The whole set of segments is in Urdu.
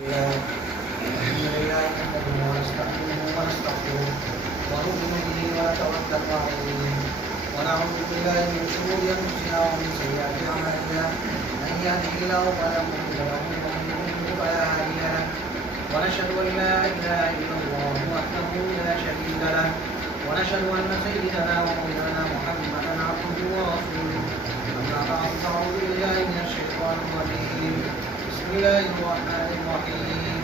الحمد لله نحمده ونستعينه ونستغفره ونؤمن به ونتوكل عليه ونعوذ بالله من شرور انفسنا ومن سيئات اعمالنا من يهده الله فلا مضل له ومن يضلل فلا هادي له ونشهد ان لا اله الا الله وحده لا شريك له ونشهد ان سيدنا ومولانا محمدا عبده ورسوله اما بعد فاعوذ بالله من الشيطان الرجيم بسم الله الرحمن الرحيم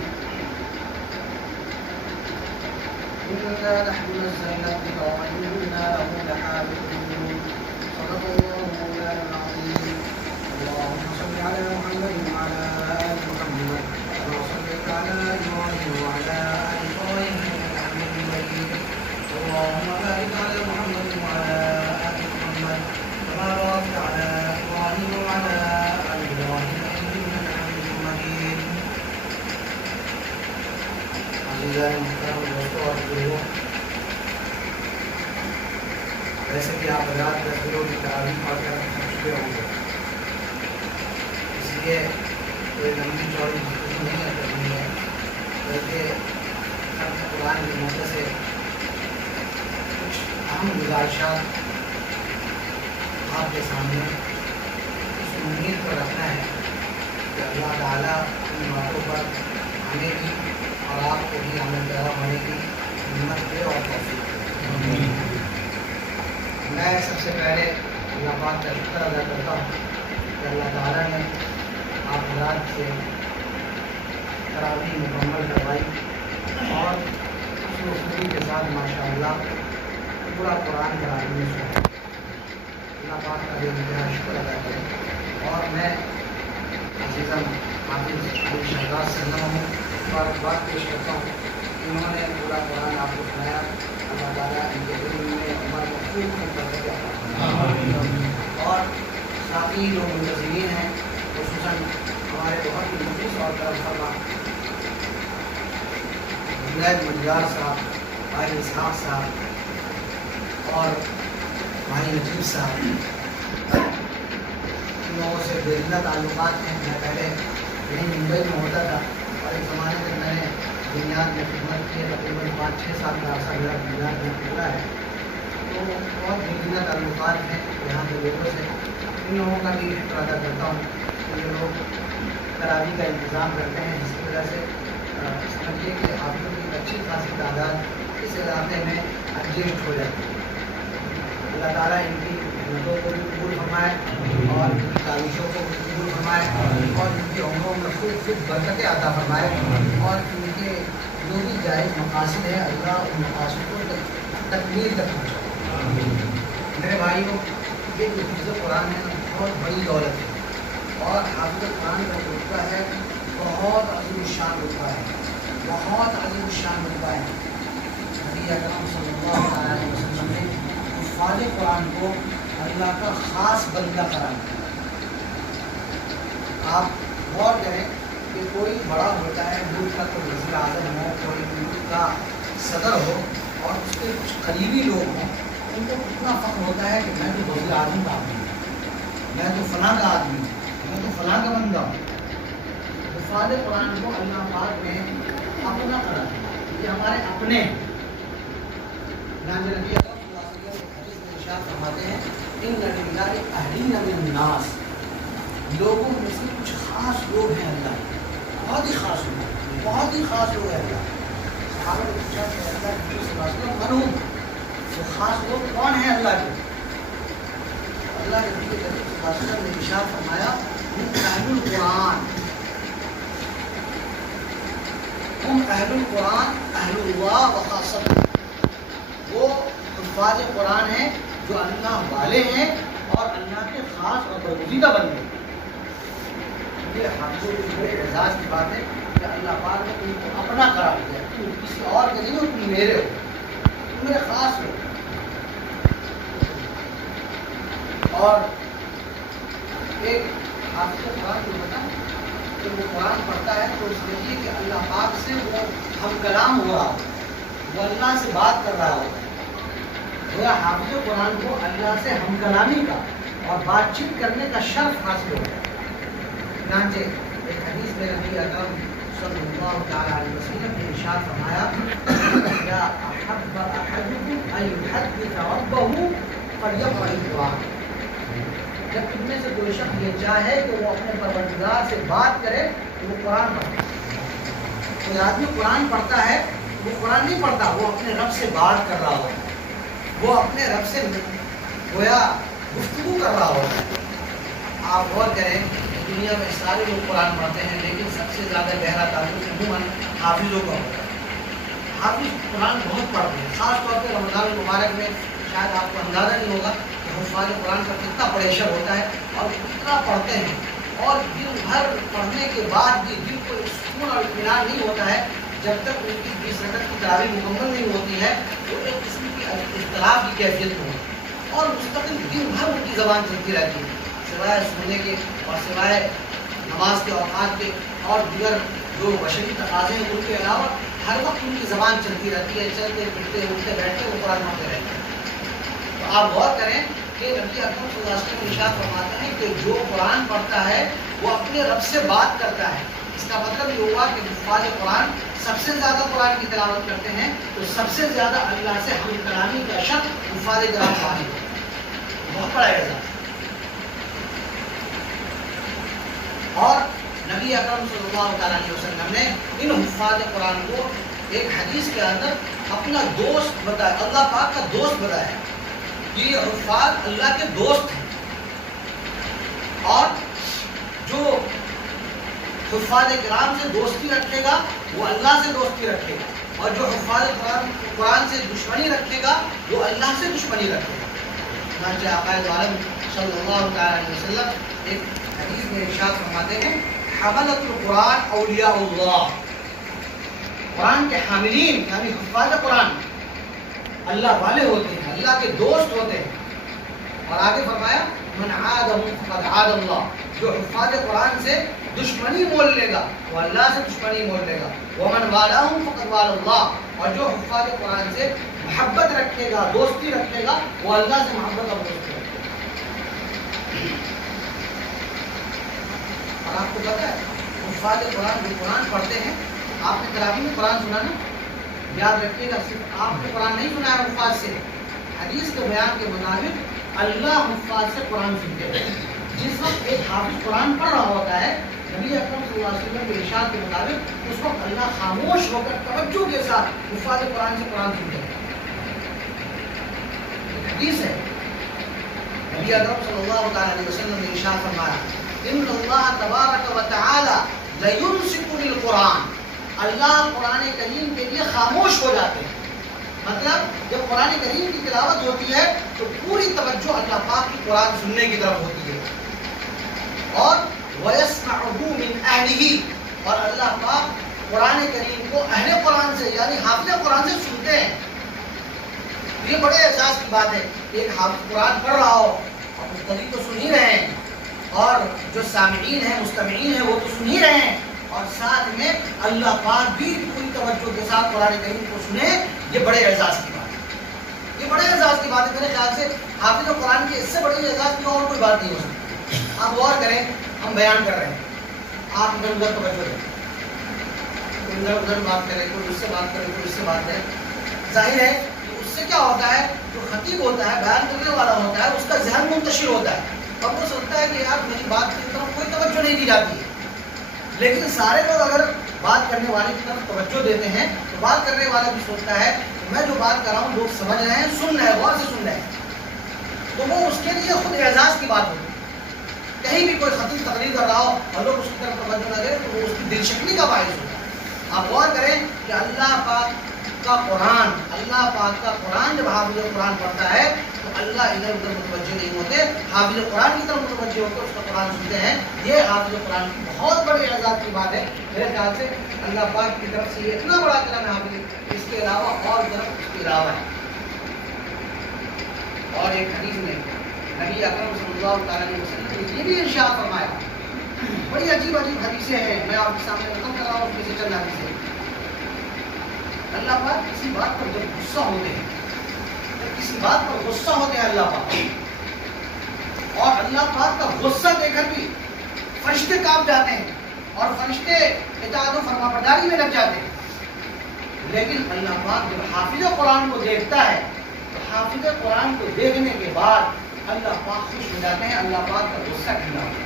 إنا نحن نزلنا الذكر وإنا له لحافظون صدق الله مولانا العظيم اللهم صل على محمد وعلى آل محمد كما صليت على إبراهيم وعلى آل إبراهيم إنك حميد مجيد اللهم بارك على محمد وعلى آل محمد كما باركت على إبراهيم وعلى آل إبراهيم إنك حميد مجيد عزیزان محترم دوستوں اور بزرگوں، ویسے کہ آپ حضرات 10 دنوں کی تراویح پڑھ کر تھک چکے ہوں گے، اس لیے کوئی لمبی چوڑی گفتگو نہیں کرنی ہے، بلکہ ختم قرآن کے موقع سے کچھ اہم گزارشات آپ کے سامنے اس امید پر رکھنا ہے کہ اللہ تعالیٰ ان باتوں پر ہمیں بھی اور آپ کو بھی عمل پیرا ہونے کی ہمت دے اور توفیق دے۔ میں سب سے پہلے اللہ پاک کا شکر ادا کرتا ہوں کہ اللہ تعالیٰ نے آپ حضرات سے تراویح مکمل کروائی اور اس خوبی کے ساتھ ماشاء اللہ پورا قرآن تراویح میں سنا۔ اللہ پاک کا بھی میرا شکر ادا کرے اور میں عزیزم حافظ علی شہزاد سے نہ ہوں اور بات پیش کرتا ہوں، انہوں نے پورا قرآن آپ کو سنایا، اللہ تعالیٰ ان کے دل میں عمر کو خوب برکت عطا فرمائے۔ اور ساتھی جو منتظرین ہیں خصوصاً ہمارے بہت ہی مخلص اور کرم فرما جنید مجار صاحب، بھائی اسحاق صاحب اور بھائی نجیب صاحب، ان لوگوں سے بےحدہ تعلقات ہیں۔ میں پہلے یہیں ممبئی میں ہوتا تھا اور ایک زمانے میں میں نے بنیاد میں خدمت کی، تقریباً 5-6 سال کا عرصہ میرا بنیاد میں پورا ہے، تو بہت بےحدہ تعلقات ہیں یہاں کے لوگوں سے۔ ان لوگوں کا بھی شکر ادا کرتا ہوں کہ یہ لوگ تراویح کا انتظام کرتے ہیں، جس کی وجہ سے سمجھیے کہ آپ لوگ کی اچھی خاصی تعداد اس علاقے میں ایڈجسٹ ہو جاتی ہے۔ اللہ تعالیٰ ان کی محنتوں کو بھی قبول فرمائے اور ان کی کاوشوں کو بھی قبول فرمائے اور ان کی عمروں میں خوب برکتیں عطا فرمائے اور ان کے جو بھی جائز مقاصد ہیں اللہ ان مقاصد کو تکمیل تک پہنچائے۔ میرے بھائیوں، یہ جو حفظ قرآن ہے بہت بڑی دولت ہے اور حافظ قرآن کا جو رتبہ ہے بہت عظیم الشان رتبہ ہے، بہت عظیم الشان رتبہ ہے۔ نبی اکرم صلی اللہ علیہ وسلم نے حفاظ قرآن کو اللہ کا خاص بندہ قرار دیا۔ آپ غور کریں کہ کوئی بڑا ہوتا ہے، ملک کا کوئی وزیر اعظم ہو، کوئی ملک کا صدر ہو اور اس کے کچھ قریبی لوگ ہوں، ان کو کتنا فخر ہوتا ہے کہ میں تو وزیر اعظم کا آدمی ہوں، میں تو فلاں کا آدمی ہوں، میں تو فلاں کا بندہ ہوں۔ حفاظ قرآن کو اللہ پاک نے اپنا قرار دیا، یہ ہمارے اپنے ہیں۔ نبی فرماتے ہیں ان للہ اہلین من الناس، لوگوں میں سے کچھ خاص لوگ ہیں اللہ کے، بہت ہی خاص لوگ، بہت ہی خاص لوگ ہیں اللہ۔ صحابہ نے پوچھا کہ اللہ کے صلی اللہ علیہ وسلم من ہوں، وہ خاص لوگ کون ہیں اللہ کے؟ اللہ کے نبی کریم صلی اللہ علیہ وسلم نے ارشاد فرمایا ہم اہل القرآن، ہم اہل القرآن اہل اللہ وخاصۃ، وہ حفاظ قرآن ہیں جو اللہ والے ہیں اور اللہ کے خاص اور برگزیدہ بندے ہیں۔ یہ حافظوں کی بڑے اعزاز کی بات ہے کہ اللہ پاک نے ان کو اپنا قرار دیا، تم کسی اور کے نہیں ہو، تم میرے ہو، تم میرے خاص ہو۔ اور ایک حافظ قرآن کو بتا کہ وہ قرآن پڑھتا ہے تو سمجھیے کہ اللہ پاک سے وہ ہم کلام ہو رہا ہو، وہ اللہ سے بات کر رہا ہو۔ حافظ قرآن کو اللہ سے ہم کلامی کا اور بات چیت کرنے کا شرف حاصل ہو گیا۔ چنانچہ ایک حدیث میں نبی اکرم صلی اللہ تعالی علیہ وسلم نے ارشاد فرمایا یا احب احدکم ان یحدث ربہ فلیقرأ القرآن، جب تم میں سے کوئی شخص یہ چاہے کہ وہ اپنے پروردگار سے بات کرے تو وہ قرآن پڑھے۔ کوئی آدمی قرآن پڑھتا ہے، وہ قرآن نہیں پڑھتا، وہ اپنے رب سے بات کر رہا ہوتا ہے، وہ اپنے رب سے گویا گفتگو کر رہا ہوتا ہے۔ آپ غور کریں، دنیا میں سارے لوگ قرآن پڑھتے ہیں، لیکن سب سے زیادہ گہرا تعلق عموماً حافظوں کا ہوتا ہے۔ حافظ قرآن بہت پڑھتے ہیں، خاص طور پہ رمضان المبارک میں شاید آپ کو اندازہ نہیں ہوگا کہ حفاظ قرآن کا کتنا پریشر ہوتا ہے اور کتنا پڑھتے ہیں، اور دن بھر پڑھنے کے بعد بھی دل کو سکون اور اطمینان نہیں ہوتا ہے جب تک ان کی 20 رکعت کی تراویح مکمل نہیں ہوتی ہے، تو ایک قسم کی اختلاف کی کیفیت میں ہوتی ہے اور مستقل دن بھر ان کی زبان چلتی رہتی ہے، سوائے سننے کے اور سوائے نماز کے اوقات کے اور دیگر جو بشری تقاضے ہیں ان کے علاوہ ہر وقت ان کی زبان چلتی رہتی ہے، چلتے پھرتے اٹھتے بیٹھتے وہ قرآن پڑھتے رہتے ہیں۔ تو آپ غور کریں کہ نبی اکرم صلی اللہ علیہ وسلم ارشاد فرماتے ہیں کہ جو قرآن پڑھتا ہے وہ اپنے رب سے بات کرتا ہے۔ اس کا مطلب یہ ہوا کہ حفاظ قرآن سب سے زیادہ قرآن کی تلاوت کرتے ہیں، تو سب سے زیادہ اللہ سے ہم کلامی کا شخص حفاظ قرآن پڑھنے بہت بڑا اعزاز۔ اور نبی اکرم صلی اللہ علیہ وسلم نے ان حفاظ قرآن کو ایک حدیث کے اندر اپنا دوست بتایا، اللہ پاک کا دوست بتایا۔ یہ حفاظ اللہ کے دوست ہیں، اور جو حفاظ کرام سے دوستی رکھے گا وہ اللہ سے دوستی رکھے گا، اور جو حفاظ قرآن سے دشمنی رکھے گا وہ اللہ سے دشمنی رکھے گا۔ چنانچہ آقا دو عالم صلی اللہ علیہ وسلم ایک حدیث میں ارشاد فرماتے ہیں حملۃ القرآن اولیاء اللہ، قرآن کے حاملین یعنی حفاظ قرآن اللہ والے ہوتے ہیں، اللہ کے دوست ہوتے ہیں۔ اور آگے فرمایا من عادهم فقد عاد اللہ، جو حفاظ قرآن سے دشمنی مول لے گا وہ اللہ سے دشمنی مول لے گا۔ ومن والاهم فقد والا اللہ، اور جو حفاظ قرآن سے محبت رکھے گا، دوستی رکھے گا، وہ اللہ سے محبت اور دوستی رکھے گا۔ اور آپ کو پتا ہے حفاظ قرآن جو قرآن پڑھتے ہیں، آپ نے تراویح میں قرآن سنا نا، یاد رکھیے گا صرف آپ نے قرآن نہیں سنا ہے حفاظ سے، حدیث کے بیان کے مطابق اللہ حفاظ سے قرآن سنتے ہیں۔ جس وقت ایک حافظ قرآن پڑھ رہا ہوتا ہے، نبی اکرم صلی اللہ علیہ وسلم کے ارشاد کے مطابق اس وقت اللہ خاموش ہو کر توجہ کے ساتھ حفاظ قرآن سے قرآن سنتے ہیں۔ حدیث ہے، نبی اکرم صلی اللہ علیہ وسلم نے ارشاد فرمایا ان اللہ تبارک و تعالی لیمسک بالقرآن، اللہ قرآن کریم کے لیے خاموش ہو جاتے ہیں۔ مطلب جب قرآن کریم کی تلاوت ہوتی ہے تو پوری توجہ اللہ پاک کی قرآن سننے کی طرف ہوتی ہے، اور وَيَسْمَعُهُ مِنْ أَهْلِهِ، اور اللہ پاک قرآن کریم کو اہل قرآن سے یعنی حافظ قرآن سے سنتے ہیں۔ یہ بڑے احساس کی بات ہے، ایک حافظ قرآن پڑھ رہا ہو اور مقتدی تو سن ہی رہے ہیں، اور جو سامعین ہیں مستمعین ہیں وہ تو سن ہی رہے ہیں، اور ساتھ میں اللہ پاک بھی پوری توجہ کے ساتھ قرآن کریم کو سنے، یہ بڑے اعزاز کی بات ہے۔ یہ بڑے اعزاز کی بات ہے، میرے خیال سے حافظ قرآن کی اس سے بڑی اعزاز کی اور کوئی بات نہیں ہو سکتی۔ آپ غور کریں، ہم بیان کر رہے ہیں، آپ ادھر ادھر توجہ دیں، کوئی ادھر ادھر بات کرے، کوئی اس سے بات کرے، کوئی اس سے بات کرے، ظاہر ہے کہ اس سے کیا ہوتا ہے، جو خطیب ہوتا ہے، بیان کرنے والا ہوتا ہے، اس کا ذہن منتشر ہوتا ہے، اور وہ سوچتا ہے کہ یار میری بات کی طرف کوئی توجہ نہیں دی جاتی ہے۔ لیکن سارے لوگ اگر بات کرنے والے کی طرف توجہ دیتے ہیں تو بات کرنے والا بھی سوچتا ہے کہ میں جو بات کر رہا ہوں لوگ سمجھ رہے ہیں، سن رہے ہیں، غور سے سن رہے ہیں، تو وہ اس کے لیے خود اعزاز کی بات ہوتی ہے۔ کہیں بھی کوئی خطیب تقریر کر رہا ہو اور لوگ اس کی طرف توجہ نہ دیں تو وہ اس کی دل شکنی کا باعث ہوتا ہے۔ آپ غور کریں کہ اللہ پاک کا قرآن، اللہ پاک کا قرآن جب حافظ قرآن پڑھتا ہے تو اللہ ادھر ادھر متوجہ نہیں ہوتے، حافظ قرآن کی طرف متوجہ ہو کر اس کا قرآن سنتے ہیں۔ یہ حافظ قرآن کی بہت بڑی اعزاز کی بات ہے۔ میرے خیال سے اللہ پاک کی طرف سے یہ اتنا بڑا کرم ہے حافظ، اس کے علاوہ اور طرف اس کے علاوہ ہے۔ اور ایک حدیث میں نبی اکرم صلی اللہ علیہ وسلم نے یہ بھی ارشاد فرمایا، بڑی عجیب عجیب حدیثیں ہیں، میں آپ کے سامنے رقم کر رہا ہوں، اس میں سے چند حدیثیں۔ اللہ پاک کسی بات پر جب غصہ ہوتے ہیں، جب کسی بات پر غصہ ہوتے ہیں اللہ پاک، اور اللہ پاک کا غصہ دے کر بھی فرشتے کانپ جاتے ہیں، اور فرشتے اطاعت و فرما برداری میں لگ جاتے ہیں. لیکن اللہ پاک جب حافظ قرآن کو دیکھتا ہے تو حافظ قرآن کو دیکھنے کے بعد اللہ پاک خوش ہو جاتے ہیں, اللہ پاک کا غصہ ٹھنڈا ہوتا ہے.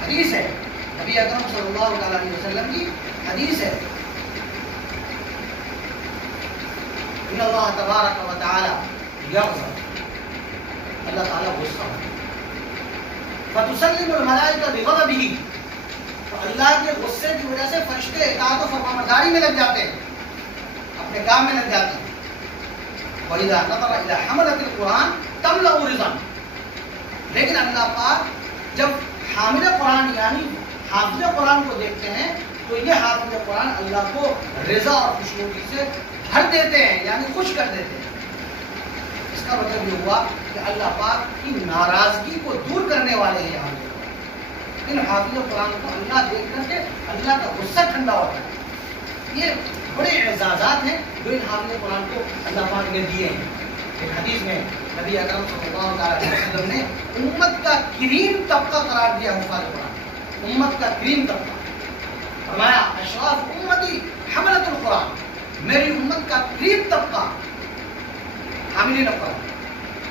حدیث ہے نبی اکرم صلی اللہ علیہ وسلم کی حدیث ہے, ان اللہ تبارک و تعالی یغضب, اللہ تعالیٰ غصہ ہوتا ہے. فتسلم الملائکہ بغضبہ, تو اللہ کے غصے کی وجہ سے فرشتے اطاعت و فرمانبرداری میں لگ جاتے ہیں, اپنے کام میں لگ جاتے ہیں. وَإِذَا نَظَرَ إِلَىٰ حَمَلَةِ الْقُرْآنِ تَمْلَأُ رِضًا, لیکن اللہ پاک جب حامل قرآن یعنی حافظ قرآن کو دیکھتے ہیں تو یہ حافظ قرآن اللہ کو رضا اور خوشنودی سے بھر دیتے ہیں, یعنی خوش کر دیتے ہیں. اس کا مطلب یہ ہوا کہ اللہ پاک کی ناراضگی کو دور کرنے والے ہیں حافظ قرآن. ان حافظ قرآن کو اللہ دیکھ کر کے اللہ کا غصہ ٹھنڈا ہوتا ہے. یہ بڑے اعزازات ہیں جو ان حافظ قرآن کو اللہ پاک نے دیے ہیں. ایک حدیث میں نبی اکرم صلی اللہ علیہ وسلم نے امت کا کریم طبقہ قرار دیا حفاظ قرآن, امت کا کریم طبقہ. فرمایا اشراف امتی حملۃ القرآن, میری امت کا کریم طبقہ حاملین قرآن.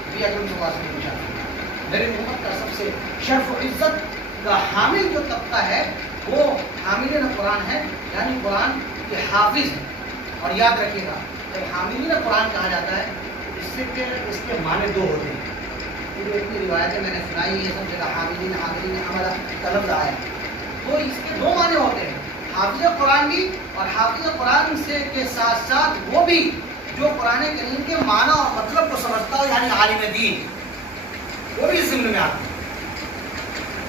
نبی اکرم صلی اللہ علیہ وسلم میری امت کا سب سے شرف و عزت کا حامل جو طبقہ ہے وہ حاملین قرآن ہے, یعنی قرآن کے حافظ ہیں. اور یاد رکھیے گا جب حاملین قرآن کہا جاتا ہے اس کے معنی دو ہوتے ہیں. اتنی روایتیں میں نے سنائی, یہ سب جگہ حاملین حاملین حملہ کا لفظ آیا, تو اس کے دو معنی ہوتے ہیں, حافظ قرآن بھی اور حافظ قرآن سے کے ساتھ ساتھ وہ بھی جو قرآن کریم کے معنی اور مطلب کو سمجھتا ہو, یعنی عالم دین, وہ بھی اس ضمن میں آتا ہے.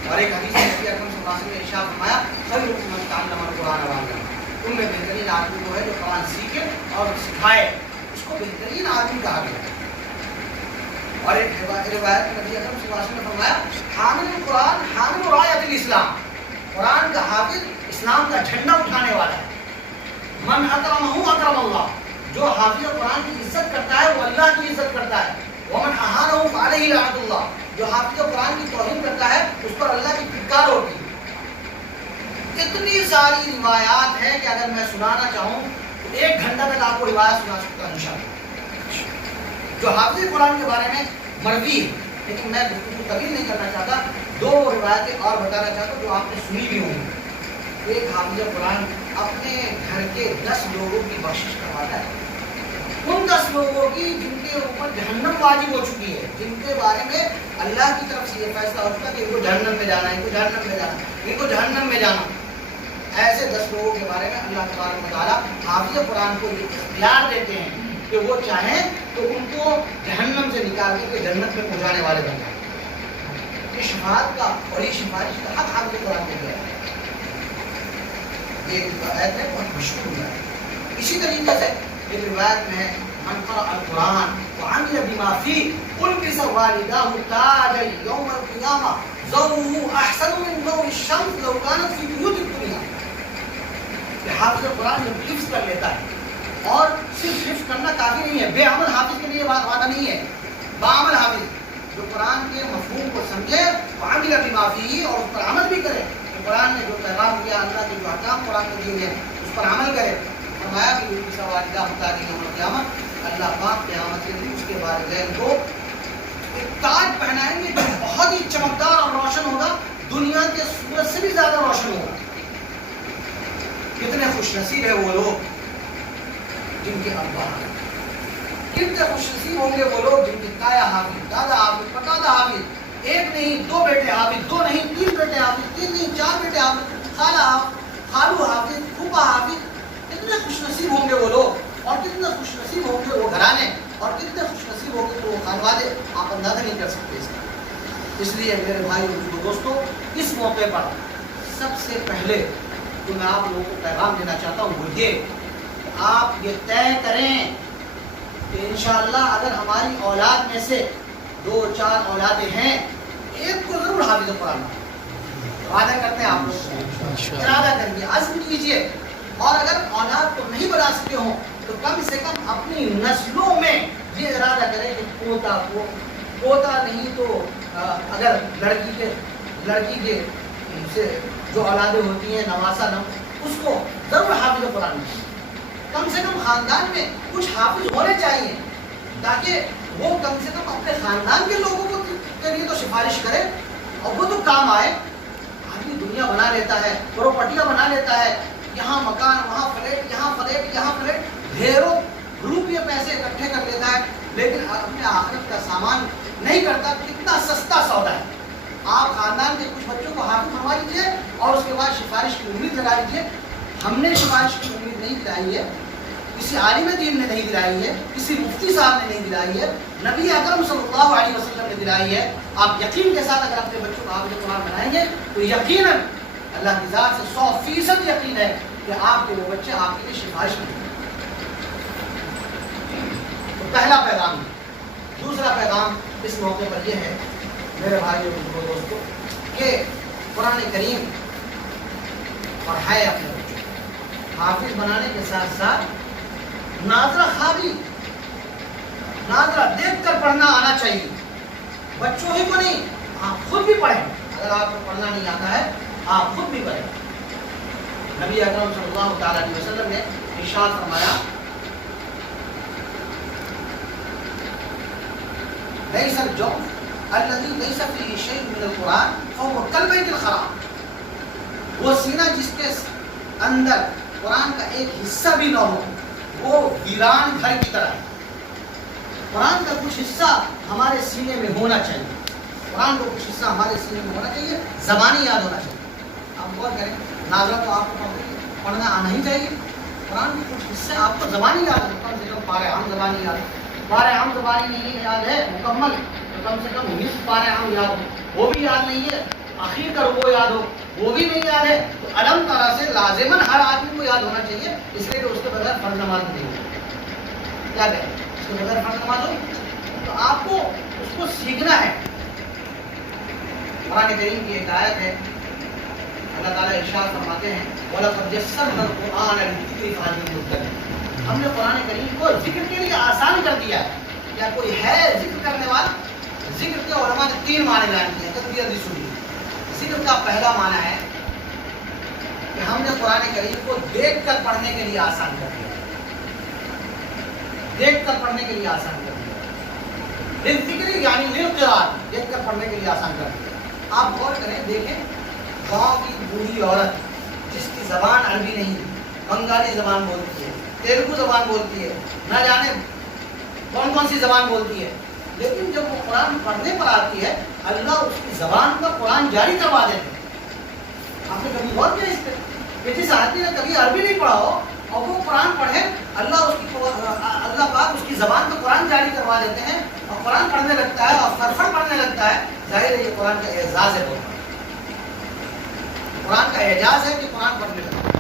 اور ایک حدیث نبی اکرم صلی اللہ علیہ وسلم نے ارشاد فرمایا خیرکم من تعلم القرآن وعلمہ, تم میں بہترین آدمی وہ ہے جو قرآن سیکھے اور سکھائے, اس کو بہترین آدمی کہا گیا. اور ایک روایت میں نبی اکرم صلی اللہ علیہ وسلم نے فرمایا حامل القرآن حامل رایۃ الاسلام, قرآن کا حافظ اسلام کا جھنڈا اٹھانے والا ہے. من اکرمہ اکرم اللہ, جو حافظ قرآن کی عزت کرتا ہے وہ اللہ کی عزت کرتا ہے. ومن اہانہ فعلیہ لعنۃ اللہ, جو حافظ قرآن کی توہین کرتا ہے اس پر اللہ کی پھٹکار ہوتی ہے. اتنی ساری روایات ہیں کہ اگر میں سنانا چاہوں تو ایک گھنٹہ تک آپ کو روایت سنا سکتا ہوں انشاءاللہ جو حافظ قرآن کے بارے میں مروی ہے. لیکن میں گفتگو طویل نہیں کرنا چاہتا, دو روایتیں اور بتانا چاہتا ہوں جو آپ نے سنی بھی ہوں گی. ایک حافظ قرآن اپنے گھر کے 10 لوگوں کی بخشش کرواتا ہے, ان 10 لوگوں کی جن کے اوپر جہنم واجب ہو چکی ہے, جن کے بارے میں اللہ کی طرف سے یہ فیصلہ ہو چکا کہ ان کو جہنم میں جانا ہے, ان کو جہنم میں جانا, ان کو جہنم میں جانا. ایسے 10 لوگوں کے بارے میں اللہ تبارک و تعالیٰ حافظ قرآن کو یہ اختیار دیتے ہیں کہ وہ چاہیں تو ان کو جہنم سے نکال کر کے جنت میں پہنچانے والے بن جائیں. یہ شفاعت کا اور یہ سفارش کا حق حافظ قرآن کو دیا ہے. یہ روایت ہے بہت مشہور ہے. اسی طریقے سے ایک روایت میں من قرأ القرآن وعمل بما فيه ألبس والداه تاجا يوم القيامة ضوءه أحسن من ضوء الشمس لو كانت في بيوت الدنيا. کہ حافظ قرآن جب حفظ کر لیتا ہے, اور صرف حفظ کرنا کافی نہیں ہے, بے عمل حافظ کے لیے وعدہ نہیں ہے, باعمل حافظ جو قرآن کے مفہوم کو سمجھے وعمل بما فيه اور اس پر عمل بھی کرے, کہ قرآن نے جو پیغام دیا, اللہ کے جو احکام قرآن میں دیے ہیں اس پر عمل کرے. فرمایا کہ ان کی سوالدہ متعلق یوم القیامت اللہ پاک قیامت کے دن اس کے والدین کو ایک تاج پہنائیں گے جو بہت ہی چمکدار اور روشن ہوگا, دنیا کے سورج سے بھی زیادہ روشن ہوگا. کتنے خوش نصیب ہے وہ لوگ جن کے ابا, کتنے خوش نصیب ہوں گے وہ لوگ جن کے تایا حافظ, دادا حافظ, پردادا حافظ, ایک نہیں 2 بیٹے حافظ, 2 نہیں 3 بیٹے حافظ, 3 نہیں 4 بیٹے حافظ, خالو حافظ, پھوپھا حافظ. کتنے خوش نصیب ہوں گے وہ لوگ, اور کتنے خوش نصیب ہوں گے وہ گھرانے, اور کتنے خوش نصیب ہوں گے وہ خانوادے, آپ اندازہ نہیں کر سکتے اس کا. اس لیے میرے بھائی اور دوستوں, اس موقع پر سب سے پہلے تو میں آپ لوگوں کو پیغام دینا چاہتا ہوں وہ یہ, آپ یہ طے کریں کہ انشاءاللہ اگر ہماری اولاد میں سے 2-4 اولادیں ہیں, ایک کو ضرور حافظ قرآن وعدہ کرتے ہیں, آپ لوگ ارادہ کریے, عزم کیجیے. اور اگر اولاد کو نہیں بنا سکتے ہوں تو کم سے کم اپنی نسلوں میں یہ ارادہ کریں کہ پوتا نہیں تو اگر لڑکی کے ان سے جو اولادیں ہوتی ہیں نواسا اس کو ضرور حافظ قرآن کی، کم سے کم خاندان میں کچھ حافظ ہونے چاہیے تاکہ وہ کم سے کم اپنے خاندان کے لوگوں کو کے لیے تو سفارش کرے اور وہ تو کام آئے۔ آدمی دنیا بنا لیتا ہے، پراپرٹیاں بنا لیتا ہے، یہاں مکان، وہاں فلیٹ، یہاں فلیٹ، یہاں فلیٹ، ڈھیروں روپیے پیسے اکٹھے کر لیتا ہے، لیکن اپنے آخرت کا سامان نہیں کرتا۔ کتنا سستا سودا ہے۔ آپ خاندان کے کچھ بچوں کو حافظ بنوا لیجیے اور اس کے بعد سفارش کی امید لگا لیجیے۔ ہم نے سفارش کی امید نہیں دلائی ہے، کسی عالم دین نے نہیں دلائی ہے، کسی مفتی صاحب نے نہیں دلائی ہے، نبی اکرم صلی اللہ علیہ وسلم نے دلائی ہے۔ آپ یقین کے ساتھ اگر اپنے بچوں کو حافظ قرآن بنائیں گے تو یقیناً اللہ کی ذات سے 100% یقین ہے کہ آپ کے وہ بچے آپ کے لیے سفارش کریں گے۔ تو پہلا پیغام۔ دوسرا پیغام اس موقع پر یہ ہے میرے بھائیوں اور دوستوں کہ قرآن کریم پڑھائے اپنے بچوں کو، حافظ بنانے کے ساتھ ساتھ ناظرہ خوابی، ناظرہ دیکھ کر پڑھنا آنا چاہیے۔ بچوں ہی کو نہیں، آپ خود بھی پڑھیں۔ اگر آپ کو پڑھنا نہیں آتا ہے آپ خود بھی پڑھیں۔ نبی اکرم صلی اللہ تعالی علیہ وسلم نے ارشاد فرمایا ليس الجوف الذي ليس فيه شيء من القرآن فهو كالبيت الخراب۔ وہ سینہ جس کے اندر قرآن کا ایک حصہ بھی نہ ہو وہ ویران گھر کی طرح ہے۔ قرآن کا کچھ حصہ ہمارے سینے میں ہونا چاہیے، قرآن کا کچھ حصہ ہمارے سینے میں ہونا چاہیے، زبانی یاد ہونا چاہیے۔ آپ غور کریں، ناظرہ تو آپ کو پڑھنا آنا ہی چاہیے، قرآن کے کچھ حصے آپ کو زبانی یاد ہو، کم سے کم پارے عام زبانی یاد ہو۔ پارے عام زبانی نہیں یاد ہے مکمل تو کم سے کم نصف پارے عام یاد ہو، وہ بھی یاد نہیں ہے، آخر کا رکوع یاد ہو وہ بھی نہیں یاد ہے، تو علم طرح سے لازماً ہر آدمی کو یاد ہونا چاہیے، اس لیے کہ اس کے بغیر فرض نماز نہیں ہوگی۔ کیا کہیں اس کے بغیر فرض نماز ہو تو آپ کو اس کو سیکھنا ہے۔ قرآن کریم کی ایک آیت ہے، اللہ تعالیٰ ارشاد فرماتے ہیں وَلَقَدْ يَسَّرْنَا الْقُرْآنَ لِلذِّكْرِ فَهَلْ مِن مُدَّكِرٍ۔ ہم نے قرآن کریم کو ذکر کے لیے آسان کر دیا ہے۔ کیا کوئی ہے ذکر کرنے والا؟ ذکر کے علماء نے 3 معنی بیان کیے ہیں، تدبیر دی سنی۔ ذکر کا پہلا معنی ہے کہ ہم نے قرآن کریم کو دیکھ کر پڑھنے کے لیے آسان کر دیا، دیکھ کر پڑھنے کے لیے آسان کر دیا۔ ذکر یعنی للقراءۃ، دیکھ کر پڑھنے کے لیے آسان کر دیا۔ آپ غور کریں، دیکھیں گاؤں کی بوڑھی عورت جس کی زبان عربی نہیں، بنگالی زبان بولتی ہے، تیلگو زبان بولتی ہے، نہ جانے کون کون سی زبان بولتی ہے، لیکن جب وہ قرآن پڑھنے پر آتی ہے اللہ اس کی زبان پر قرآن جاری کروا دیتے ہیں۔ آپ نے کبھی غور کیا اس پہ کہ جس آدمی نے کبھی عربی نہیں پڑھا ہو اور وہ قرآن پڑھے اللہ پاک اس کی زبان پر قرآن جاری کروا دیتے ہیں اور قرآن پڑھنے لگتا ہے اور فرفر پڑھنے لگتا ہے۔ ظاہر ہے یہ قرآن کا اعزاز ہے، قرآن کا اعجاز ہے کہ قرآن پڑھنے لگتا ہے۔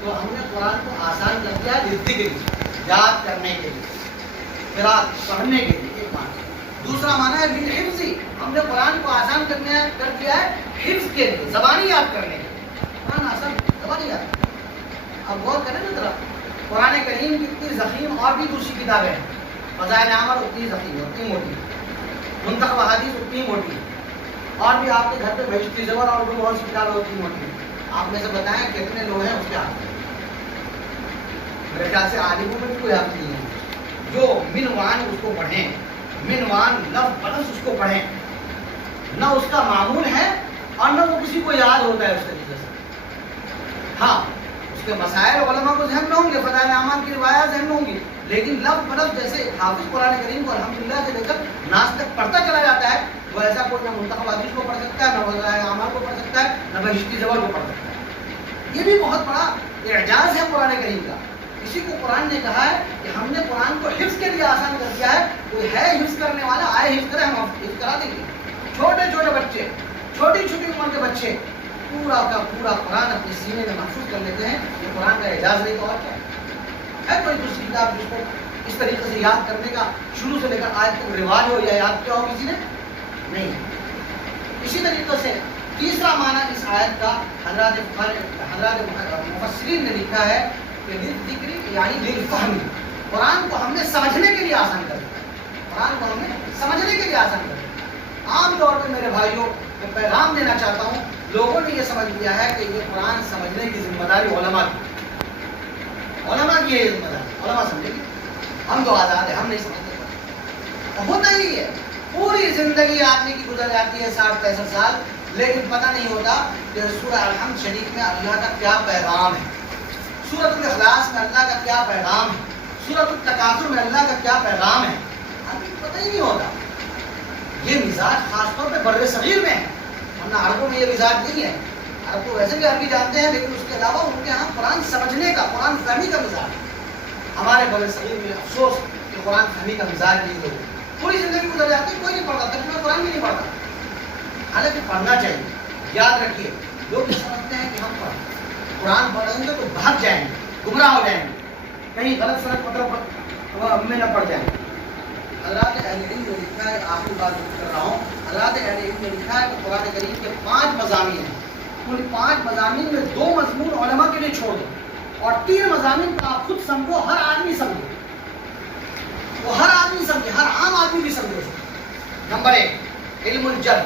تو ہم نے قرآن کو آسان کر دیا ذکر، یاد کرنے کے لیے، قرات پڑھنے کے لیے، ایک معنی۔ دوسرا معنی ہے بالحفظ، ہم نے قرآن کو آسان کر دیا ہے حفظ کے لیے، زبانی یاد کرنے کے لیے۔ قرآن آسان زبانی یاد۔ اب غور کریں نا ذرا، قرآن کریم کی اتنی ضخیم اور بھی دوسری کتابیں ہیں، فضائل اعمال اتنی ضخیم، اتنی موٹی، منتخب احادیث اتنی موٹی، اور بھی آپ کے گھر پہ بہشتی زبر اور بھی بہت سی کتابیں اتنی موٹی۔ آپ میں سے بتائیں کتنے لوگ ہیں اس کے ہاتھ میں؟ میرے خیال سے عالموں میں بھی کوئی حق نہیں ہے جو منوان اس کو پڑھیں، منوان لفظ بلفظ اس کو پڑھیں، نہ اس کا معمول ہے اور نہ وہ کسی کو یاد ہوتا ہے اس طریقے سے۔ ہاں اس کے مسائل علماء کو ذہن میں ہوں گے، فضائل اعمال کی روایات ذہن میں ہوں گی، لیکن لفظ بلفظ جیسے ایک حافظ قرآن کریم کو الحمدللہ سے لے کر ناس تک پڑھتا چلا جاتا ہے، وہ ایسا کوئی نہ منتخب حدیث کو پڑھ سکتا ہے، نہ فضائل اعمال کو پڑھ سکتا ہے، نہ بہشتی زبر کو پڑھ سکتا ہے۔ یہ بھی بہت بڑا اعجاز ہے قرآن کریم کا۔ اسی کو قرآن نے کہا ہے کہ ہم نے قرآن کو حفظ کے لیے آسان کر دیا ہے، کوئی ہے حفظ کرنے والا آئے حفظ کرے، ہم حفظ کرا دیں گے۔ چھوٹے چھوٹے بچے، چھوٹی چھوٹی عمر کے بچے پورا کا پورا قرآن اپنے سینے میں محفوظ کر لیتے ہیں۔ یہ قرآن کا اعجاز نہیں تو اور کیا ہے؟ کوئی دوسری کتاب جس کو اس طریقے سے یاد کرنے کا شروع سے لے کر آج تک رواج ہو یا یاد کیا ہو کسی نے؟ نہیں۔ اسی طریقے سے تیسرا معنی اس آیت کا حضرات مفسرین نے لکھا ہے کہ ذکر یعنی للفہم، قرآن کو ہم نے سمجھنے کے لیے آسان کر دیا، قرآن کو ہم نے سمجھنے کے لیے آسان کر دیا۔ عام طور پہ میرے بھائیوں میں پیغام دینا چاہتا ہوں لوگوں نے یہ سمجھ لیا ہے کہ یہ قرآن سمجھنے کی ذمہ داری علماء کی، علماء کی ہے یہ ذمہ داری، علماء سمجھیں گے، ہم تو آزاد ہیں، ہم نہیں سمجھتے۔ ہوتا ہی ہے، پوری زندگی آدمی کی گزر جاتی ہے 60-65 سال، لیکن پتہ نہیں ہوتا کہ سورہ الحمد شریف میں اللہ کا کیا پیغام ہے، سورۃ الاخلاص میں اللہ کا کیا پیغام ہے، سورۃ التکاثر میں اللہ کا کیا پیغام ہے، آدمی کو پتہ ہی نہیں ہوتا۔ یہ مزاج خاص طور پہ بر صغیر میں ہے، ورنہ عربوں میں یہ مزاج نہیں ہے۔ عرب تو ویسے بھی عربی جانتے ہیں، لیکن اس کے علاوہ ان کے ہاں قرآن سمجھنے کا، قرآن فہمی کا مزاج ہے۔ ہمارے بر صغیر میں افسوس کہ قرآن فہمی کا مزاج نہیں لوگ، پوری زندگی گزر جاتی ہے، کوئی نہیں پڑھتا، ترجمہ قرآن بھی نہیں پڑھتا، حالانکہ پڑھنا چاہیے۔ یاد رکھیے، لوگ یہ سمجھتے ہیں کہ ہم قرآن پڑھیں گے تو بھاگ جائیں گے، گمراہ ہو جائیں گے، کہیں غلط سلط مطلب میں نہ پڑ جائیں گے۔ حضرات اہل علم نے لکھا ہے، آخری بات کر رہا ہوں، حضرات اہل علم نے لکھا ہے کہ قرآن کریم کے 5 مضامین ہیں، ان 5 مضامین میں 2 مضمون علماء کے لیے چھوڑ دو، اور 3 مضامین کو آپ خود سمجھو، ہر آدمی سمجھو، وہ ہر آدمی سمجھے، ہر عام آدمی بھی سمجھے۔ نمبر 1 علم الجر۔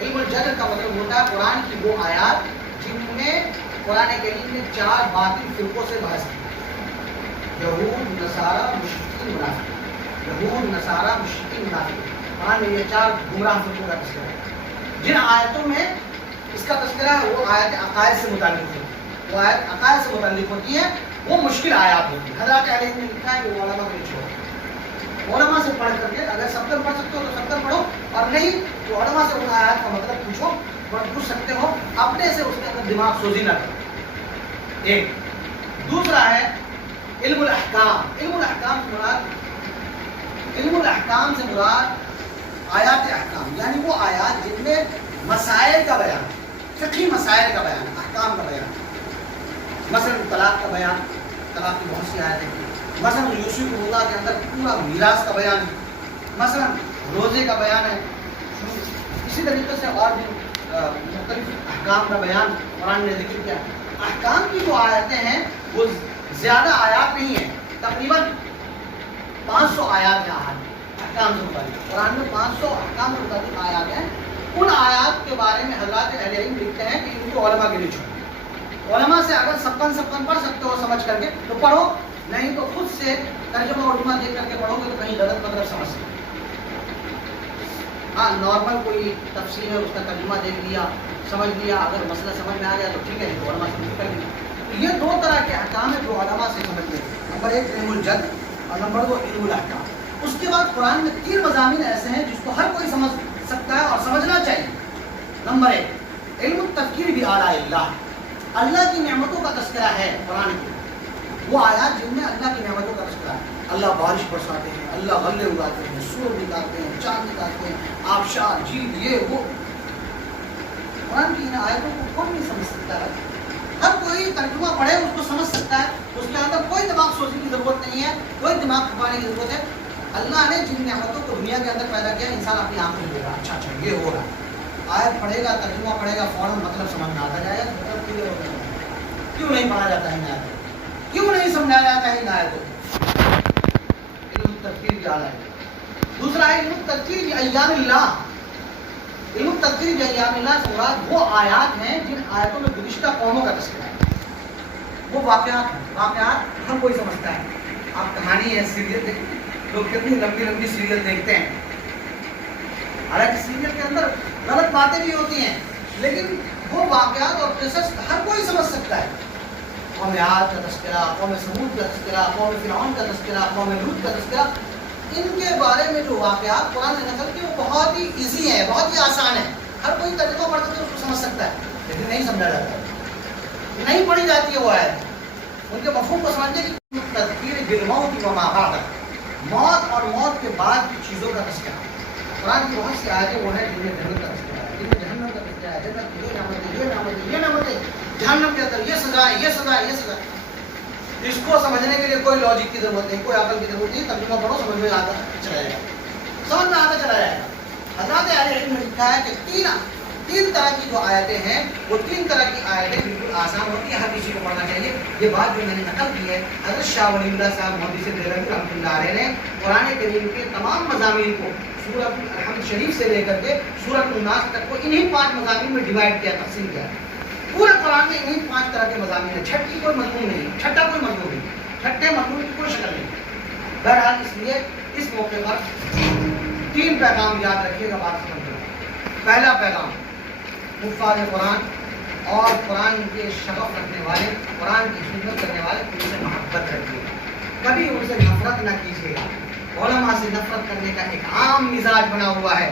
علم الجر کا مطلب ہوتا ہے قرآن کی وہ آیات جن میں قرآن کریم نے 4 باطل فرقوں سے بحث کی، یہود، نصارہ، مشرکین، منافق۔ یہود، نصارہ، مشرکین، منافق، قرآن میں یہ 4 گمراہ فرقوں کا تذکرہ ہے۔ جن آیتوں میں اس کا تذکرہ ہے وہ آیت عقائد سے متعلق ہوتی ہے، وہ آیت عقائد سے متعلق ہوتی ہے، وہ مشکل آیات ہوتی ہیں۔ حضرات اہل علم نے لکھا ہے کہ وہ علماء کے چھوڑو، علماء سے پڑھ کر کے، اگر سبتر پڑھ سکتے ہو تو سبتر پڑھو، اور نہیں تو علماء سے ان آیات کا مطلب پوچھو، پوچھ سکتے ہو، اپنے سے اس کے اندر دماغ سوزی نہ کرو۔ ایک دوسرا ہے علم الاحکام۔ علم الاحکام سے مراد، علم الاحکام سے مراد آیات احکام، یعنی وہ آیات جن میں مسائل کا بیان، فقہی مسائل کا بیان، احکام کا بیان، مثلا طلاق کا بیان، طلاق کی بہت سی آیتیں ہیں، مثلا یوسف اللہ کے اندر پورا میراث کا بیان ہے، مثلا روزے کا بیان ہے، اسی طریقے سے اور بھی مختلف احکام کا بیان قرآن نے ذکر کیا۔ احکام کی جو آیتیں ہیں وہ زیادہ آیات نہیں ہیں، تقریباً 500 آیات ہیں احکام سے متعلق، قرآن میں 500 احکام سے متعلق آیات ہیں۔ ان آیات کے بارے میں حضرات اہل علم لکھتے ہیں کہ ان کو علماء کے لیے چھوڑو، علماء سے اگر سبقن پڑھ سکتے ہو سمجھ کر کے تو پڑھو، نہیں تو خود سے ترجمہ ارجمہ دیکھ کر کے پڑھو گے تو کہیں غلط مطلب سمجھ سکتے۔ ہاں نارمل کوئی تفسیر ہے، اس کا ترجمہ دیکھ لیا، سمجھ لیا، اگر مسئلہ سمجھ میں آ گیا تو ٹھیک ہے، تو علماء سے کر لیا۔ یہ 2 طرح کے احکام ہیں جو علماء سے سمجھ لیں، نمبر 1 علم الجد اور نمبر 2 علم الاحکام۔ اس کے بعد قرآن میں 3 مضامین ایسے ہیں جس کو ہر کوئی سمجھ سکتا ہے اور سمجھنا چاہیے۔ نمبر 1 علم التذکیر بآلاء اللہ، اللہ کی نعمتوں کا تذکرہ ہے قرآن کی، وہ آیات جن میں اللہ کی نعمتوں کا تذکرہ ہے، اللہ بارش برساتے ہیں، اللہ غلے اگاتے ہیں، سورج نکالتے ہیں، چاند نکالتے ہیں، آبشار، جھیل، یہ وہ۔ قرآن کی ان آیتوں کو کون نہیں سمجھ سکتا ہے؟ ہر کوئی ترجمہ پڑھے اس کو سمجھ سکتا ہے، اس کے اندر کوئی دماغ سوچنے کی ضرورت نہیں ہے، کوئی دماغ کھپانے کی ضرورت ہے۔ اللہ نے جن نعمتوں کو دنیا کے اندر پیدا کیا، انسان اپنی آنکھوں سے دیکھا، اچھا یہ ہو رہا ہے، آیت پڑھے گا، ترجمہ پڑھے گا، فوراً مطلب سمجھ میں آتا جائے گا، مطلب کلیئر ہوتا جائے گا۔ کیوں نہیں پڑھا جاتا ہے ان آیتوں کو؟ کیوں نہیں سمجھایا جاتا ہے ان آیتوں کو؟ علم التذکیر کیا ہے؟ دوسرا ہے علم التذکیر بایام اللہ۔ علم التذکیر بایام اللہ سے مراد وہ آیات ہیں جن آیتوں میں گزشتہ قوموں کا تذکرہ ہے، وہ واقعات ہیں، واقعات ہر کوئی سمجھتا ہے۔ آپ کہانی ہے، سیریل دیکھتے ہیں، لوگ کتنی لمبی لمبی سیریل دیکھتے ہیں، حالانکہ سیریل کے اندر غلط باتیں بھی ہوتی ہیں، لیکن وہ واقعات اور قصص ہر کوئی سمجھ سکتا ہے۔ قوم عاد کا تذکرہ، قوم سمود کا تذکرہ، قوم فرعون کا تذکرہ، قوم لوط کا تذکرہ، ان کے بارے میں جو واقعات قرآن نے نقل کیے وہ بہت ہی ایزی ہیں، بہت ہی آسان ہیں، ہر کوئی ترجمہ پڑھ کے اس کو سمجھ سکتا ہے، لیکن نہیں سمجھا جاتا ہے، نہیں پڑھی جاتی ہے وہ آیت۔ ان کے مفہوم کو سمجھنے کی تذکیر بالموت و ما بعد، موت اور موت کے بعد کی چیزوں کا تذکرہ۔ قرآن کی بہت سی آیتیں وہ ہیں جن میں جنت کا تذکرہ ہے، جن میں جہنم کا تذکرہ ہے، جنت کی یہ نعمت ہے، یہ نعمت ہے، یہ نعمت ہے، جہنم کے اندر یہ سزا ہے، یہ سزا ہے، یہ سزا ہے۔ اس کو سمجھنے کے لیے کوئی لاجک کی ضرورت نہیں، کوئی عقل کی ضرورت نہیں، ترجمہ پڑھو، سمجھ میں آتا چلا جائے گا، سمجھ میں آتا چلا جائے گا۔ حضرات اہل علم نے لکھا ہے کہ تین طرح کی جو آیتیں ہیں وہ 3 طرح کی آیتیں بالکل آسان ہوتی ہیں، ہر کسی کو پڑھنا چاہیے۔ یہ بات جو میں نے نقل کی ہے حضرت شاہ ولی اللہ صاحب محدث دہلوی رحمۃ اللہ علیہ نے قرآن کریم کے تمام مضامین کو سورۃ الحمد شریف سے لے کر کے سورۃ الناس تک کو انہی 5 مضامین میں ڈیوائڈ کیا، تقسیم کیا ہے. پورے قرآن میں انہی 5 طرح کے مضامین ہیں. چھٹی کوئی مضمون نہیں، چھٹا کوئی مضمون نہیں، چھٹے مضمون کی کوئی شکل نہیں. بہرحال اس لیے اس موقع پر 3 پیغام یاد رکھیے گا بات ختم کریں. پہلا پیغام حفاظ قرآن اور قرآن کے شغف رکھنے والے، قرآن کی خدمت کرنے والے، ان سے محبت رکھیے گا، کبھی ان سے نفرت نہ کیجیے گا. علماء سے نفرت کرنے کا ایک عام مزاج بنا ہوا ہے.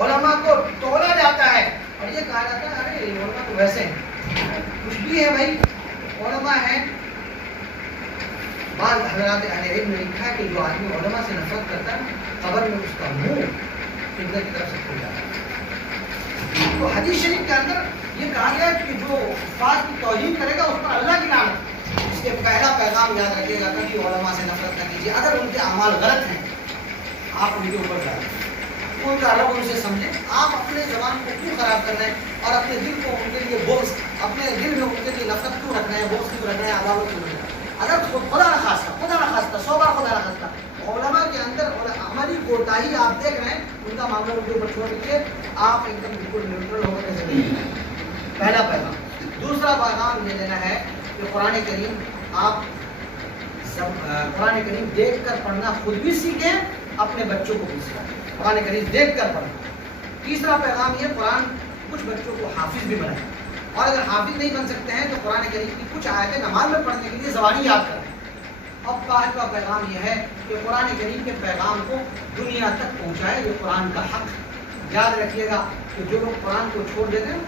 علماء کو تولا جاتا ہے اور یہ کہا جاتا ہے ارے علماء تو ویسے ہیں، کچھ بھی ہے بھائی، علماء ہیں. بعض حضرات اہل علم نے لکھا ہے کہ جو آدمی علماء سے نفرت کرتا ہے قبر میں اس کا منہ قبلہ کی طرف سے کھل جاتا ہے. تو حدیث شریف کے اندر یہ کہا گیا کہ جو حفاظ کی توہین کرے گا اس پر اللہ کی لعنت. اس کے پہلا پیغام یاد رکھیے گا، کبھی علماء سے نفرت نہ کیجیے. اگر ان کے اعمال غلط ہیں آپ ان کے اوپر ڈالیں، ان کا رب ان سے سمجھیں. آپ اپنے زبان کو کیوں خراب کر رہے ہیں اور اپنے دل کو ان کے لیے بغض، اپنے دل میں ان کے لیے نفرت کیوں رکھ رہے ہیں، بغض کیوں رکھ رہے ہیں، عداوت کیوں رکھ رہے ہیں؟ اگر خدا نہ خواستہ 100 بار خدا نہ خواستہ علماء کے اندر عملی کوتاہی آپ دیکھ رہے ہیں، ان کا معاملہ ان کے اوپر چھوڑ دیجیے. آپ ایک دم بالکل نیوٹرل ہو کر کے چلیں. پہلا پیغام. دوسرا پیغام یہ دینا ہے کہ قرآن کریم آپ قرآن کریم دیکھ کر پڑھنا خود بھی سیکھیں، اپنے بچوں کو بھی سکھائیں. قرآن کریم دیکھ کر پڑھیں. تیسرا پیغام یہ قرآن کچھ بچوں کو حافظ بھی بنائیں، اور اگر حافظ نہیں بن سکتے ہیں تو قرآن کریم کی کچھ آیتیں نماز میں پڑھنے کے لیے زبانی یاد کریں. اب پانچواں پیغام یہ ہے کہ قرآن کریم کے پیغام کو دنیا تک پہنچائے. یہ قرآن کا حق. یاد رکھیے گا کہ جو لوگ قرآن کو چھوڑ دیتے ہیں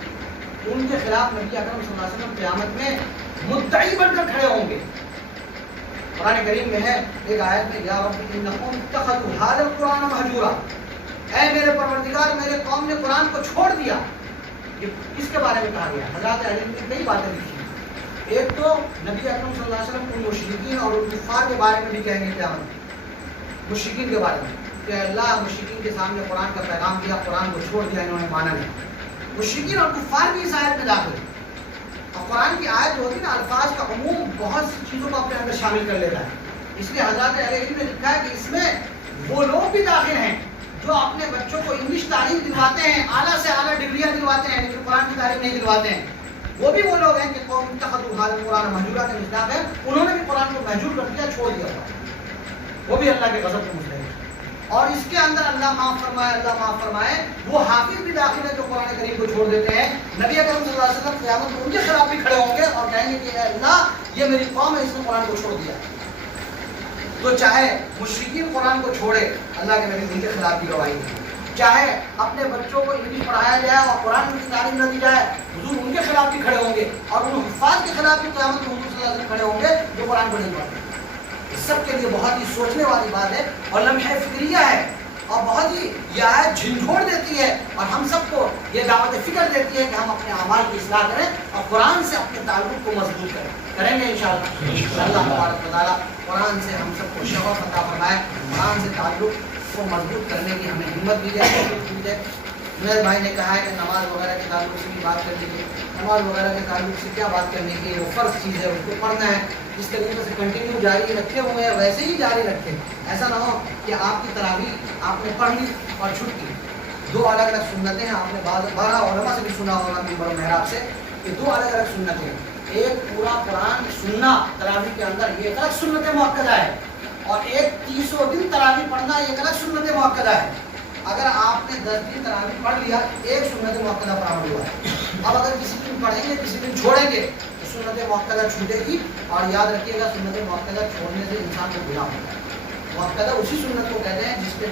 ان کے خلاف نبی اکرم صلی اللہ علیہ وسلم قیامت میں مدعی بن کر کھڑے ہوں گے. قرآن کریم میں ہے ایک آیت میں یا رب انہم اتخذوا ھذا القرآن مہجورا، اے میرے پروردگار میرے قوم نے قرآن کو چھوڑ دیا. یہ کس کے بارے میں کہا گیا؟ حضرات اہل علم نے کئی باتیں لکھی. ایک تو نبی اکرم صلی اللہ علیہ وسلم ان مشرکین اور ان کفار کے بارے میں بھی کہیں گے قیامت. مشرکین کے بارے میں کہ اللہ مشرکین کے سامنے قرآن کا پیغام دیا، قرآن کو چھوڑ دیا، انہوں نے مانا نہیں. مشرکین اور کفار بھی اس آیت میں داخل. اور قرآن کی آیت جو ہوتی ہے نا، الفاظ کا عموم بہت سی چیزوں کو اپنے اندر شامل کر لیتا ہے. اس لیے حضرات اہل علم نے لکھا ہے کہ اس میں وہ لوگ بھی داخل ہیں جو اپنے بچوں کو انگلش تعلیم دلواتے ہیں، اعلیٰ سے اعلیٰ ڈگریاں دلواتے ہیں، لیکن قرآن کی تعلیم نہیں دلواتے ہیں. وہ بھی وہ لوگ ہیں کہ قوم اتخذوا ھذا القرآن مہجورا کے مصداق ہے، انہوں نے بھی قرآن کو مہجور کر دیا، چھوڑ دیا. وہ بھی اللہ کے غضب کو مستحق. اور اس کے اندر اللہ معاف فرمائے وہ حافظ بھی داخل ہے جو قرآن کریم کو چھوڑ دیتے ہیں. نبی اکرم صلی اللہ علیہ وسلم قیامت میں ان کے خلاف بھی کھڑے ہوں گے اور کہیں گے کہ اے اللہ یہ میری قوم ہے، اس نے قرآن کو چھوڑ دیا. تو چاہے مشرکین قرآن کو چھوڑے، اللہ کے نبی ان کے خلاف بھی گواہی دیں. چاہے اپنے بچوں کو انگلش پڑھایا جائے اور قرآن کی تعلیم نہ دی جائے، حضور ان کے خلاف بھی کھڑے ہوں گے اور ان حفاظ کے خلاف بھی قیامت میں حضور صلی اللہ علیہ وسلم کھڑے ہوں گے جو قرآن کو نہیں پڑھتے. اس سب کے لیے بہت ہی سوچنے والی بات ہے اور لمحہ فکریہ ہے، اور بہت ہی یہ آیت جھنجھوڑ دیتی ہے اور ہم سب کو یہ دعوت فکر دیتی ہے کہ ہم اپنے اعمال کی اصلاح کریں اور قرآن سے اپنے تعلق کو مضبوط کریں گے انشاءاللہ. اللہ تبارک و تعالیٰ قرآن سے ہم سب کو شغف عطا فرمائے، قرآن سے تعلق کو مضبوط کرنے کی ہمیں ہمت بھی دے. میرے بھائی نے کہا ہے کہ نماز وغیرہ کے تعلق سے بھی بات کر لیجیے. نماز وغیرہ کے تعلق سے کیا بات کرنے کی، وہ فرض چیز ہے، اس کو پڑھنا ہے. جس طریقے سے کنٹینیو جاری رکھے ہوئے ہیں ویسے ہی جاری رکھیں. ایسا نہ ہو کہ آپ کی تراویح آپ نے پڑھ لی اور چھٹ گئی. 2 الگ الگ سنتیں ہیں. آپ نے 12 علماء سے بھی سنا ہوگا منبر و محراب سے کہ 2 الگ الگ سنتیں ہیں. ایک پورا قرآن سننا تراویح کے اندر یہ ایک الگ سنت مؤکدہ ہے، اور ایک 300 دن تراویح پڑھنا یہ ایک الگ سنت مؤکدہ ہے. اگر آپ نے 10 دن تراویح پڑھ لیا ایک سنت مؤکدہ پر عمل ہوا ہے. اب اگر کسی دن پڑھیں گے کسی دن چھوڑیں گے تو سنت مؤکدہ چھوٹے گی. اور یاد رکھیے گا سنت مؤکدہ چھوڑنے سے انسان کو گناہ ہوتا ہے. مؤکدہ اسی سنت کو کہتے ہیں جس پہ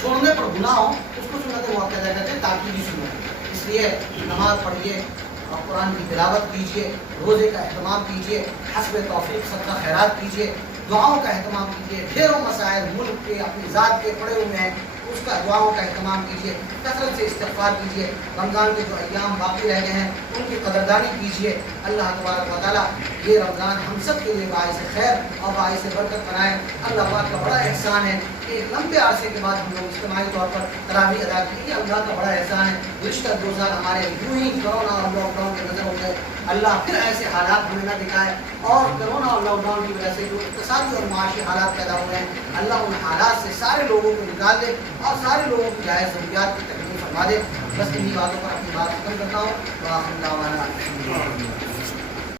چھوڑنے پر گناہ ہو اس کو سنت مؤکدہ کہتے ہیں، تاکیدی سنت. اس لیے نماز پڑھیے اور قرآن کی تلاوت کیجیے، روزے کا اہتمام کیجیے، حسب توفیق صدقہ خیرات کیجیے، دعاؤں کا اہتمام کیجیے. ڈھیروں مسائل ملک کے اپنی ذات کے پڑے ہوئے ہیں، اس کا دعاؤں کا اہتمام کیجیے. کثرت سے استغفار کیجیے. رمضان کے جو ایام باقی رہ گئے ہیں ان کی قدردانی کیجیے. اللہ تبارک و تعالیٰ یہ رمضان ہم سب کے لیے باعث خیر اور باعث برکت بنائے. اللہ پاک کا بڑا احسان ہے کہ ایک لمبے عرصے کے بعد ہم لوگ اجتماعی طور پر تراویح ادا کی. یہ اللہ کا بڑا احسان ہے. گزشتہ 2 سال ہمارے یوں ہی کورونا اور لاک ڈاؤن کے نظر ہو گئے. اللہ پھر ایسے حالات ہمیں نہ دکھائے، اور کرونا اور لاک ڈاؤن کی وجہ سے جو اقتصادی اور معاشی حالات پیدا ہوئے ہیں اللہ ان حالات سے سارے لوگوں کو نکال دے اور سارے لوگوں کی جائز ضروریات کی تکمیل فرما دے۔ بس انہی باتوں پر اپنی بات ختم کرتا ہوں۔ وآخر دعوانا